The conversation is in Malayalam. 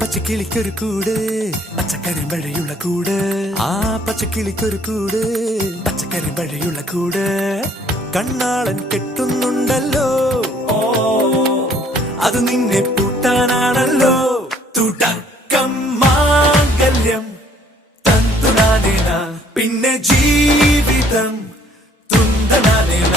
പച്ചക്കിളിക്കൊരു കൂട് പച്ചക്കരിമ്പഴയുള്ള കൂട് ആ പച്ചക്കിളിക്കൊരു കൂട് പച്ചക്കരിമ്പഴയുള്ള കൂട് കണ്ണാളൻ കെട്ടുന്നുണ്ടല്ലോ അത് നിന്നെ പൂട്ടാനാണല്ലോ തുടക്കം മാംഗല്യം തന്തുനാനേന പിന്നെ ജീവിതം തുന്തനാനേന